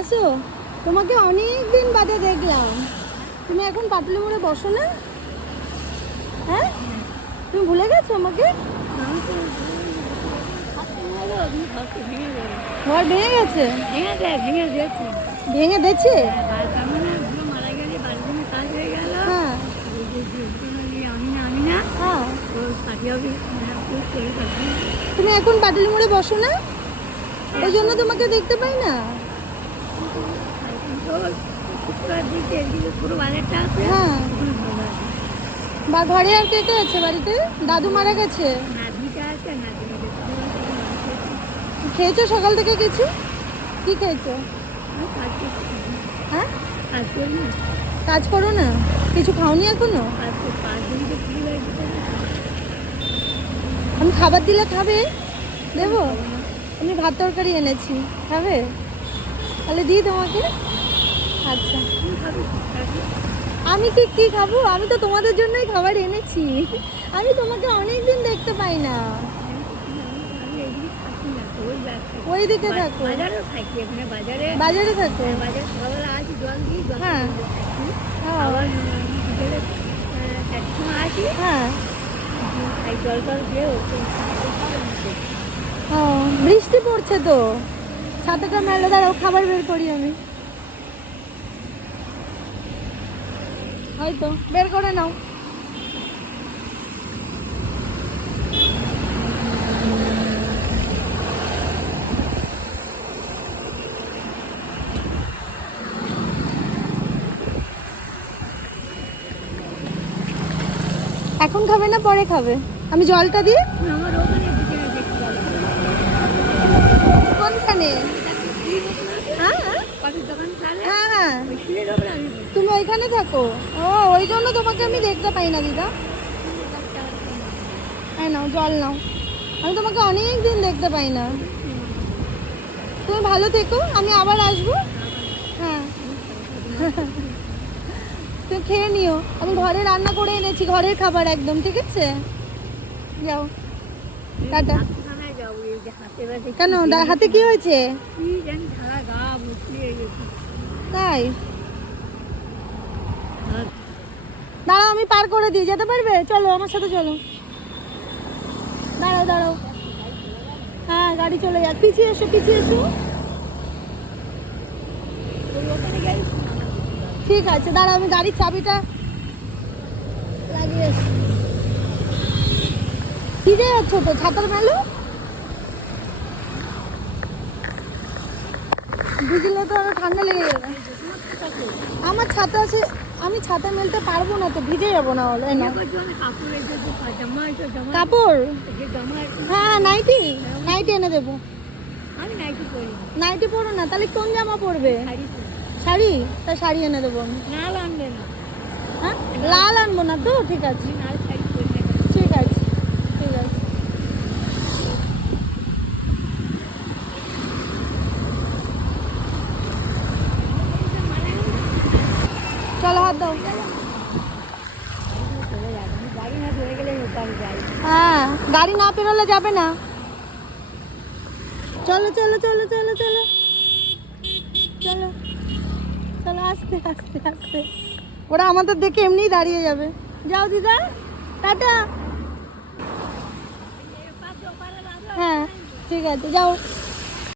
আসো, তোমাকে অনেক দিন বাদে দেখলাম। তুমি এখন পাটলি মোড়ে বসো না? হ্যাঁ, তুমি ভুলে গেছো আমাকে? ঘর ভেঙে গেছে? ভেঙে দিয়েছে? হ্যাঁ হ্যাঁ। তুমি এখন পাটলি মোড়ে বসো না, ওই জন্য তোমাকে দেখতে পাই না। হ্যাঁ, বা ঘরে আর কে কে আছে বাড়িতে? দাদু মারা গেছে? খেয়েছো সকাল থেকে কিছু? কি খেয়েছো? হ্যাঁ, কাজ করো না, কিছু খাওনি এখনো? আমি খাবার দিলে খাবে? দেবো? আমি ভাত তরকারি এনেছি, খাবে? তাহলে দিই তোমাকে। আচ্ছা, আমি কি কি খাবো? আমি তো তোমাদের জন্যই খাবার এনেছি। আমি তোমাকে অনেক দিন দেখতে পাই না। ওই দিকে থাকো, বাজারে থাকো। হ্যাঁ হ্যাঁ। ও, বৃষ্টি পড়ছে তো, ছাতাটা মেলে দাঁড়াও, খাবার বের করি আমি। হয়তো বের করে নাও। এখন খাবে না পরে খাবে? আমি জলটা দিই। কোনখানে? হ্যাঁ হ্যাঁ হ্যাঁ, তুমি ওইখানে থাকো। ও, ওই জন্য তোমাকে আমি দেখতে পাই না দিদা। হ্যাঁ, নাও জল নাও। আমি তোমাকে অনেক দিন দেখতে পাই না। তুমি ভালো থেকো, আমি আবার আসবো। হ্যাঁ, তুমি খেয়ে নিও, আমি ঘরে রান্না করে এনেছি, ঘরের খাবার একদম, ঠিক আছে? যাও, টাটা। কেন, হাতে কি হয়েছে? তাই? দাঁড়াও, আমি পার করে দিই, যেতে পারবে? চলো আমার সাথে চলো। দাঁড়াও দাঁড়াও, হ্যাঁ গাড়ি চলে যাক, পিছিয়ে এসো পিছিয়ে এসো। ঠিক আছে, দাঁড়াও, আমি গাড়ির চাবিটা লাগিয়ে এসো। ভিজে যাচ্ছ তো, ছাতার মেলো। ভিজলে তো আরো ঠান্ডা লেগে যাবে। আমার ছাতা আছে, আমি ছাতা মেলতে পারবো না তো, ভিজে যাবো না হলে। না কাপড়, হ্যাঁ নাইটি, নাইটি এনে দেবো। নাইটি পরো না, তাহলে কোন জামা পরবে? শাড়ি, তা শাড়ি এনে দেবো আমি। হ্যাঁ, লাল আনবো না তো, ঠিক আছে ঠিক আছে ঠিক আছে। চলো হাত দাও। হ্যাঁ, গাড়ি না পেরোলে যাবে না। চলো চলো চলো চলো চলো চলো চলো, আস্তে আস্তে আস্তে, ওরা আমাদের দেখে এমনিই দাঁড়িয়ে যাবে। যাও দিদা, টাটা। হ্যাঁ ঠিক আছে, যাও।